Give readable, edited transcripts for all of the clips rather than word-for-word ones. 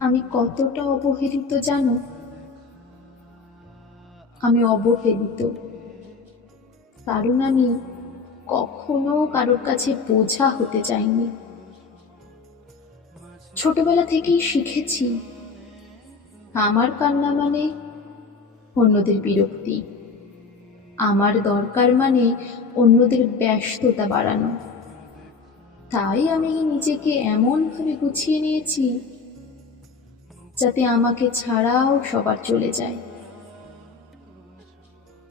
আমি কতটা অবহেলিত জানো? আমি অবহেলিত কারণ আমি কখনো কারোর কাছে বোঝা হতে চাইনি। ছোটবেলা থেকেই শিখেছি আমার কান্না মানে অন্যদের বিরক্তি, আমার দরকার মানে অন্যদের ব্যস্ততা বাড়ানো। তাই আমি নিজেকে এমন ভাবে গুছিয়ে নিয়েছি যাতে আমাকে ছাড়াও সবার চলে যায়।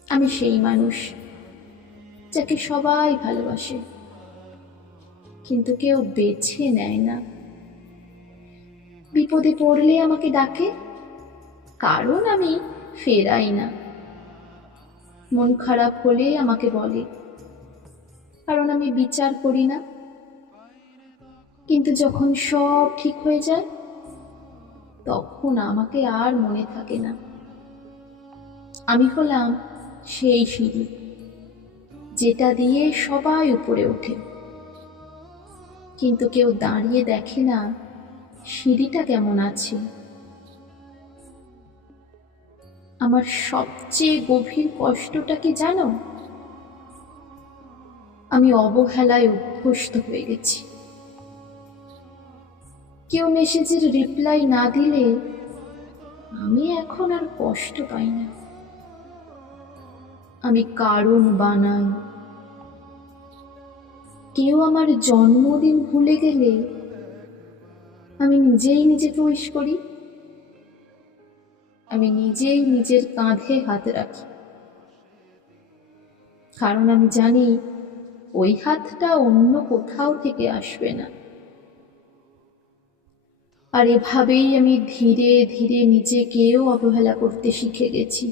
আমি সেই মানুষ যাকে সবাই ভালোবাসে, কিন্তু কেউ বেছে নেয় না। বিপদে পড়লে আমাকে ডাকে, কারণ আমি ফেরাই না। মন খারাপ হলে আমাকে বলে, কারণ আমি বিচার করি না। কিন্তু যখন সব ঠিক হয়ে যায়, তখন আমাকে আর মনে থাকে না। আমি হলাম সেই সিঁড়ি যেটা দিয়ে সবাই উপরে ওঠে, কিন্তু কেউ দাঁড়িয়ে দেখে না সিঁড়িটা কেমন আছে। আমার সবচেয়ে গভীর কষ্টটা কি জানো? আমি অবহেলায় অভ্যস্ত হয়ে গেছি। কেউ মেসেজের রিপ্লাই না দিলে আমি এখন আর কষ্ট পাই না। আমি কারণ বানাই। কেউ আমার জন্মদিন ভুলে গেলে আমি নিজেই নিজেকে উইশ করি। আমি নিজেই নিজের কাঁধে হাত রাখি, কারণ আমি জানি ওই হাতটা অন্য কোথাও থেকে আসবে না। আর এভাবেই আমি ধীরে ধীরে নিজেকেও অবহেলা করতে শিখে গেছি।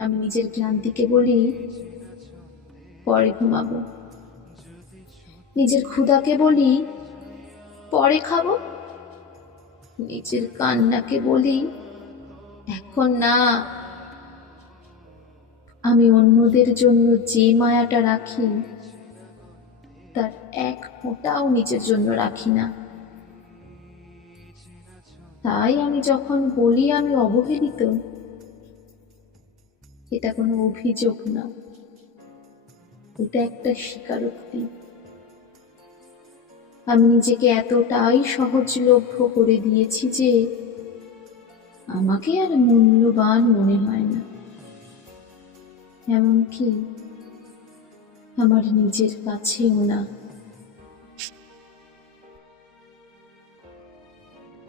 আমি নিজের ক্লান্তিকে বলি পরে ঘুমাবো, নিজের ক্ষুধাকে বলি পরে খাবো, নিজের কান্নাকে বলি এখন না। আমি অন্যদের জন্য যে মায়াটা রাখি তার এক ফোঁটাও নিজের জন্য রাখি না। তাই আমি যখন বলি আমি অবহেলিত, এটা কোনো অভিযোগ না, এটা একটা স্বীকারোক্তি। আমি নিজেকে এতটাই সহজলভ্য করে দিয়েছি যে আমাকে আর মূল্যবান মনে হয় না, এমনকি আমার নিজের কাছেও না।